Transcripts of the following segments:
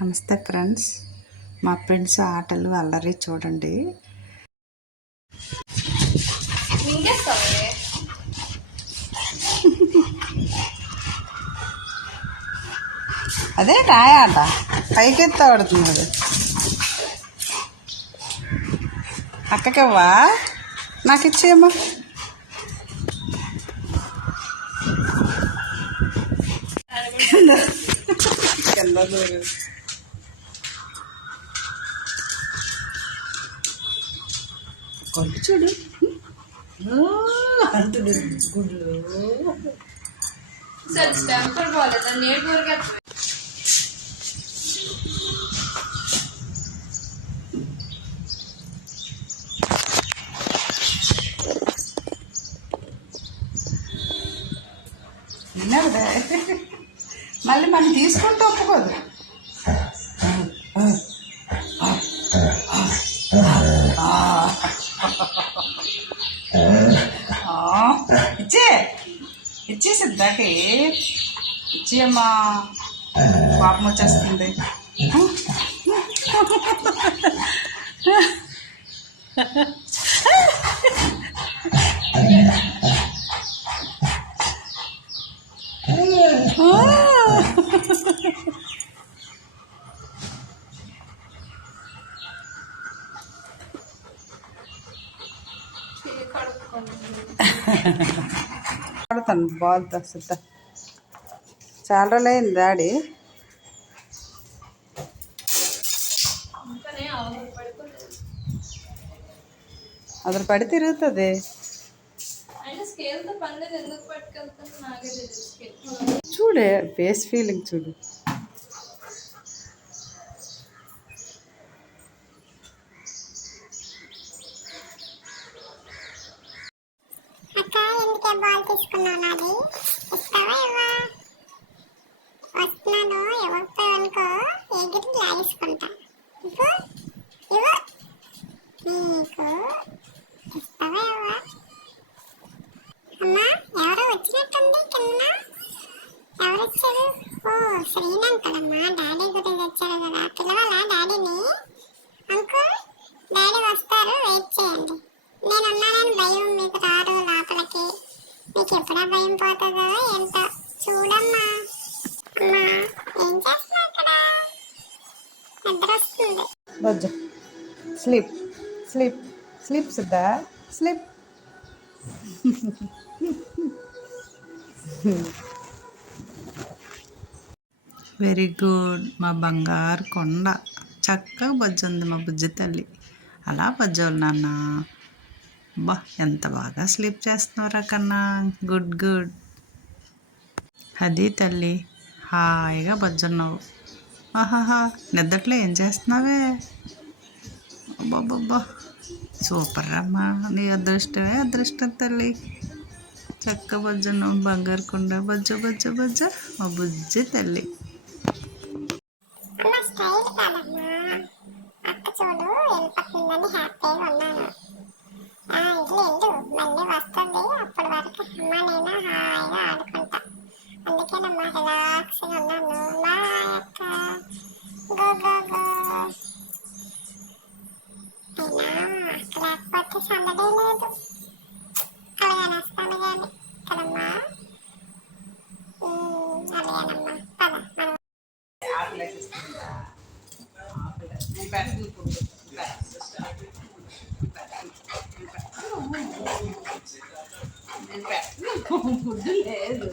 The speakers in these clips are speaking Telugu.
నమస్తే ఫ్రెండ్స్, మా ఫ్రెండ్స్ ఆటలు అల్లరి చూడండి. అదే రాయాట పైకెత్త పడుతున్నది. అక్కకివ్వా, నాకు ఇచ్చేయమ్మా. కొడుకు చూడు అంటుడు గుడ్లు. విన్నావుదా? మళ్ళీ మనం తీసుకుంటూ ఒప్పుకోదు. ఇచ్చేసిద్దాకి ఇచ్చేయమ్మా, పాపం వచ్చేస్తుంది. ఆడుతాను బాల్తో సుద్దా. చాలా రోజులైంది డాడీ. అదరు పడి తిరుగుతుంది. చూడే ఫేస్ ఫీలింగ్ చూడు. బాల్ తీసుకున్నాను, అది ఇస్తావా ఇవ్వా? వస్తున్నాను, ఇవ్వకపోయావు అనుకో ఎగిరి లాగేసుకుంటా. నీకు ఇస్తావా ఇవ్వా? అమ్మా, ఎవరో వచ్చినట్టుంది కింద. ఎవరు వచ్చారు? ఓ శ్రీలంకడమ్మా, డాడీ గురించి వచ్చారు కదా. పిలవాలా డాడీని? అంకుల్, డాడీ వస్తారు, వెయిట్ చేయండి. నేనున్నానని భయం మీకు రారు లోపలికి. మీకు ఎప్పుడా భయం పోతుందో ఏంటో. చూడమ్మా. అమ్మా, ఏం చేస్తున్నా అక్కడ? నిద్ర వస్తుంది. బజ్జు స్లీప్ స్లీప్ స్లీప్ సుద్దా స్లీప్. వెరీ గుడ్, మా బంగారు కొండ. చక్కగా బజ్జుంది మా బుజ్జి తల్లి. అలా బజ్జోలు నాన్న. బా, ఎంత బాగా స్లీప్ చేస్తున్నారా కన్నా. Good good. అది తల్లి, హాయిగా బజ్జున్నావు. ఆహాహా, నిద్రలో ఏం చేస్తున్నావే? అబ్బాబ్బా, సూపర్ అమ్మా. నీ అదృష్టమే అదృష్టం తల్లి. చక్క బజ్జున్నావు, బంగారు కొండ. బజ్జ బజ్జ బజ్జ, మా బుజ్జి తల్లి. మళ్ళీ వస్తుంది, అప్పటి వరకు అమ్మ నేను హాయిగా ఆడుకుంటా. అందుకేనమ్మా రిలాక్స్గా ఉన్నాను. మా యొక్క గో గో గో. అయినా అక్క లేకపోతే సందడే లేదు. అలాగని వస్తాను కానీ కదమ్మా. అలాగేనమ్మా, పద మనం. ఫుడ్ లేదు,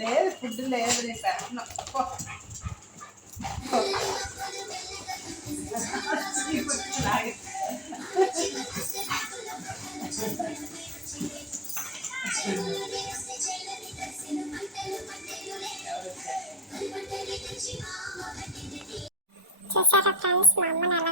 లేదు ఫుడ్ లేదు, నేను పెట్టను. చూసారా ఫ్రెండ్స్, మా అమ్మని ఎలా